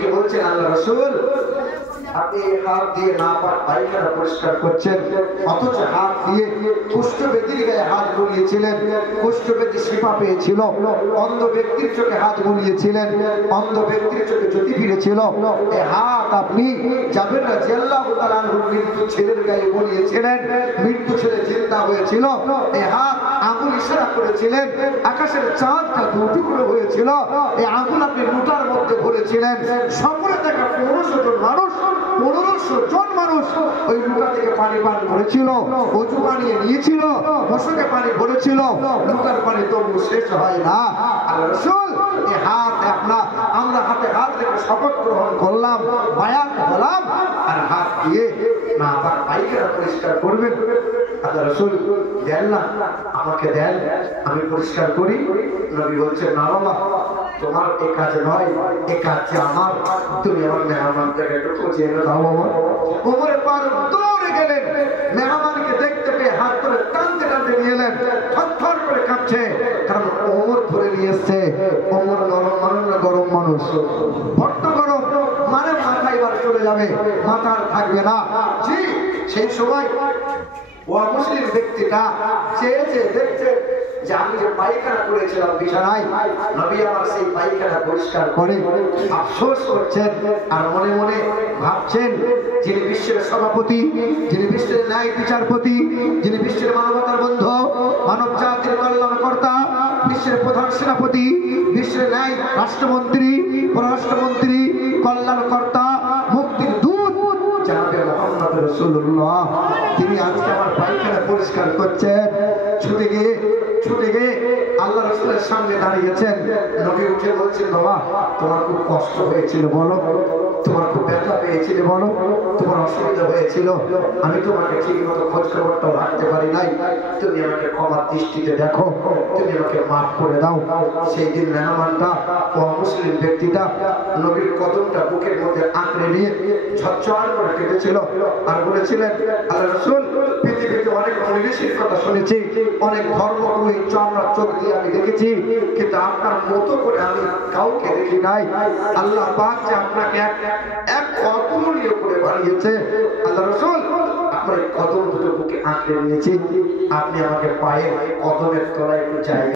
নবীকে বলছেন আল্লাহ রাসূল আপনি হাত দিয়ে নাপাক পায়খানা পরিষ্কার করছেন, অথচ হাত দিয়ে কুষ্ঠব্যাধির গায়ে হাত বুলিয়েছিলেন, কুষ্ঠব্যাধি শিফা পেয়েছিল। অন্ধ ব্যক্তির চোখে হাত বুলিয়েছিলেন, অন্ধ ব্যক্তির চোখে জ্যোতি ফিরেছিল। এই হাত আপনি জাবের রাদিয়াল্লাহু তাআলা আনহুর মৃত্যু ছেলের গায়ে বুলিয়েছিলেন, মৃত্যু ছেলে জিন্দা হয়েছিল। এই হাত আঙ্গুল ইশারা করেছিলেন, আকাশের চাঁদটা দুটুকরো হয়েছিল। এই আঙ্গুল আপনি লুটার মধ্যে ভরেছিলেন। সকলে থেকে 1500 জন মানুষ ওই লুটা থেকে পানি পান করেছিল, অজু বানিয়ে নিয়েছিল, মশকে পানি ভরেছিল। লুটার পানি তবু শেষ হয় না। আল্লাহ রাসূল এই হাত আমরা হাতে হাত রেখে শপথ গ্রহণ করলাম, বায়াত হলাম, আর হাত দিয়ে নাপাক পায়খানা পরিষ্কার করবেন। আল্লাহ রাসূল দেন না, আমাকে দেন, আমি পরিষ্কার করি। নবী বলছেন না বাবা, তোমার এই কাজ নয়, এই কাজ আমার। তুমি আমার মেহমানটাকে একটু খুঁজে এনে দাও বাবা। ওমর ফারুক দৌড়ে গেলেন, মেহমানকে দেখতে পেয়ে হাত ধরে টানতে টানতে নিয়ে এলেন। থরথর করে কাঁপছে, কারণ ওমর ধরে নিয়ে এসছে। ওমর নরম মানুষ না গরম মানুষ, বড্ড গরম, মানে মাথা এবার চলে যাবে, মাথা আর থাকবে না। জি, সেই সময় মুসলিম ব্যক্তিটা চেয়েছে দেখছে যে আমি যে পায়খানা করেছিলাম বিছানায়, নবী আমার সেই পায়খানা পরিষ্কার করে আফসোস করছেন আর মনে মনে ভাবছেন, যিনি বিশ্বের সভাপতি, যিনি বিশ্বের ন্যায় বিচারপতি, যিনি বিশ্বের মানবতার বন্ধু, মানব জাতির কল্যাণকর্তা, বিশ্বের প্রধান সেনাপতি, বিশ্বের ন্যায় রাষ্ট্রমন্ত্রী, পররাষ্ট্রমন্ত্রী, কল্যাণকর্তা, মুক্তির দূত জানাবে মুহাম্মদ রাসূলুল্লাহ, তিনি আজকে আমার পায়খানা পরিষ্কার করছেন। ছুটে গিয়ে আল্লাহ রাসূলের সামনে দাঁড়িয়েছেন। নবী উঠে বলছেন, বাবা তোমার খুব কষ্ট হয়েছিল বলো, তোমার খুব ব্যথা পেয়েছিল বলো, তোমার অসুবিধা হয়েছিল, আমি তোমাকে ঠিক মতো খোঁজ খবরটাও রাখতে পারি নাই, তুমি আমাকে ক্ষমার দৃষ্টিতে দেখো, তুমি আমাকে মাফ করে দাও। সেই দিন মেহমানটা মুসলিম ব্যক্তিটা নবীর কদমটা বুকের মধ্যে আঁকড়ে নিয়ে ঝরঝর করে কেঁদেছিল আর বলেছিলেন, আল্লাহ রাসূল পৃথিবীতে অনেক মনীষীর কথা শুনেছি, অনেক ধর্মগুরু চমড়া চোখ দিয়ে আমি দেখেছি, কিন্তু আপনার মতো করে আমি কাউকে দেখি নাই। আল্লাহ পাক যে আপনাকে এক অতুলনীয় করে বানিয়েছে। আল্লাহ রাসূল আপনার কদম দুটো বুকে আঁকড়ে নিয়েছি, আপনি আমাকে পায়ে কদমের তলায় একটু জায়গা